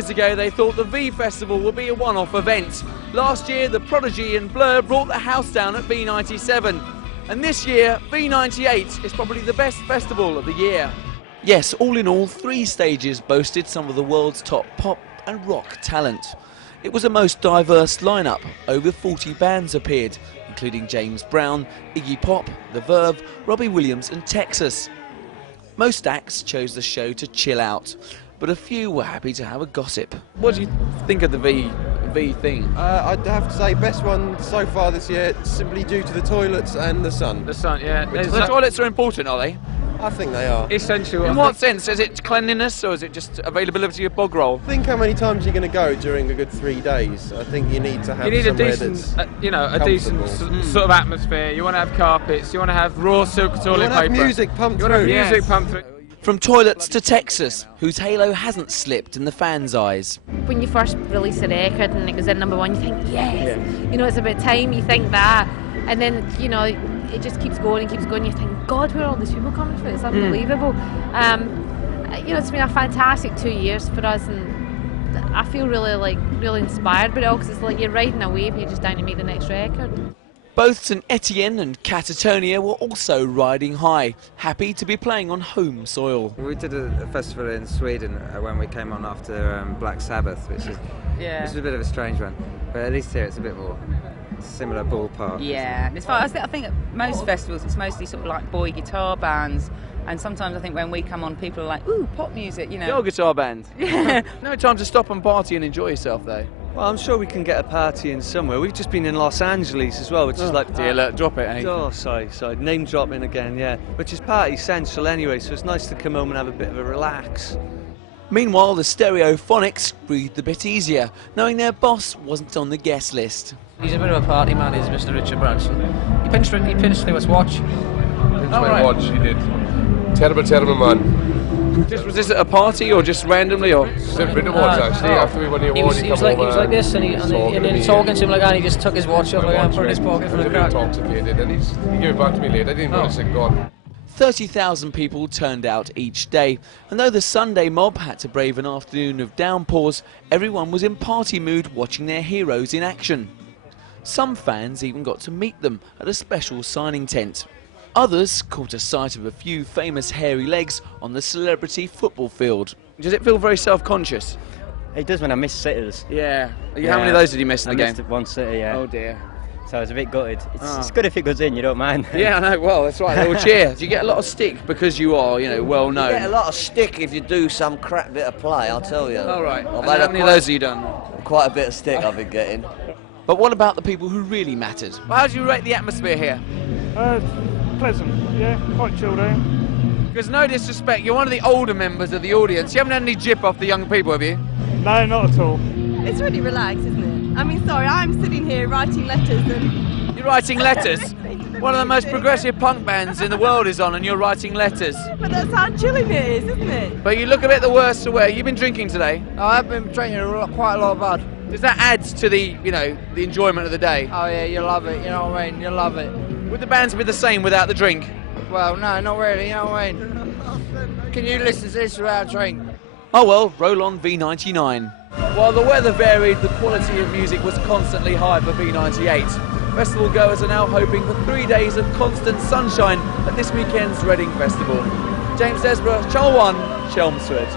years ago, they thought the V Festival would be a one-off event. Last year, the Prodigy and Blur brought the house down at V97. And this year, V98 is probably the best festival of the year. Yes, all in all, 3 stages boasted some of the world's top pop and rock talent. It was a most diverse lineup. Over 40 bands appeared, including James Brown, Iggy Pop, The Verve, Robbie Williams and Texas. Most acts chose the show to chill out, but a few were happy to have a gossip. What do you think of the V thing? I'd have to say best one so far this year, simply due to the toilets and the sun. The sun, yeah. The toilets are important, are they? I think they are. Essential. In what sense? Is it cleanliness or is it just availability of bog roll? Think how many times you're going to go during a good 3 days. I think you need to have a somewhere decent, that's a decent sort of atmosphere. You want to have carpets. You want to have raw silk toilet paper. You want to have music pumped through. You want to have music pumped through. From toilets to Texas, whose halo hasn't slipped in the fans' eyes. When you first release a record and it goes in #1, you think, yes, you know, it's about time, you think that. And then, you know, it just keeps going and keeps going. You think, God, where are all these people coming from? It's unbelievable. You know, it's been a fantastic 2 years for us, and I feel really inspired by it all, because it's like you're riding a wave and you're just down to meet the next record. Both St Etienne and Catatonia were also riding high, happy to be playing on home soil. We did a festival in Sweden when we came on after Black Sabbath, which is a bit of a strange one, but at least here it's a bit more similar ballpark. Yeah, as far as I think at most festivals it's mostly sort of like boy guitar bands, and sometimes I think when we come on people are like, ooh, pop music, you know. Your guitar band. Yeah. No time to stop and party and enjoy yourself though. Well, I'm sure we can get a party in somewhere. We've just been in Los Angeles as well, which is like... Dear, drop it, eh? Oh, sorry, name dropping again, yeah. Which is party central anyway, so it's nice to come home and have a bit of a relax. Meanwhile, the Stereophonics breathed a bit easier, knowing their boss wasn't on the guest list. He's a bit of a party man, is Mr. Richard Branson. He pinched through his watch. Pinched my watch, he did. Terrible man. Was this at a party or just randomly, or? Simply the watch, actually. After we won the award, he was like this, and he talking to him like that, and he just took his watch off and put it in his pocket for the crack. Intoxicated, and he gave it back to me later. I didn't notice it gone. 30,000 people turned out each day, and though the Sunday mob had to brave an afternoon of downpours, everyone was in party mood watching their heroes in action. Some fans even got to meet them at a special signing tent. Others caught a sight of a few famous hairy legs on the celebrity football field. Does it feel very self-conscious? It does when I miss sitters. Yeah. How many of those did you miss in the game? I missed one sitter, yeah. Oh dear. So I was a bit gutted. It's good if it goes in, you don't mind. Yeah, I know, well, that's right, they will cheer. Do you get a lot of stick because you are, you know, well known? You get a lot of stick if you do some crap bit of play, I'll tell you. All right. How many of those have you done? Quite a bit of stick I've been getting. But what about the people who really mattered? Well, how do you rate the atmosphere here? Pleasant, yeah, quite chilled out. Because no disrespect, you're one of the older members of the audience. You haven't had any jip off the young people, have you? No, not at all. It's really relaxed, isn't it? I mean, sorry, I'm sitting here writing letters and... You're writing letters? One of the most progressive punk bands in the world is on and you're writing letters. But that's how chilling it is, isn't it? But you look a bit the worse for wear. You've been drinking today? I've been drinking quite a lot of bud. Does that add to the, you know, the enjoyment of the day? Oh yeah, you love it, you know what I mean, you love it. Would the bands be the same without the drink? Well, no, not really, you know what I mean. Can you listen to this without a drink? Oh well, roll on V99. While the weather varied, the quality of music was constantly high for V98. Festival goers are now hoping for 3 days of constant sunshine at this weekend's Reading Festival. James Desborough, Channel 1, Chelmsford.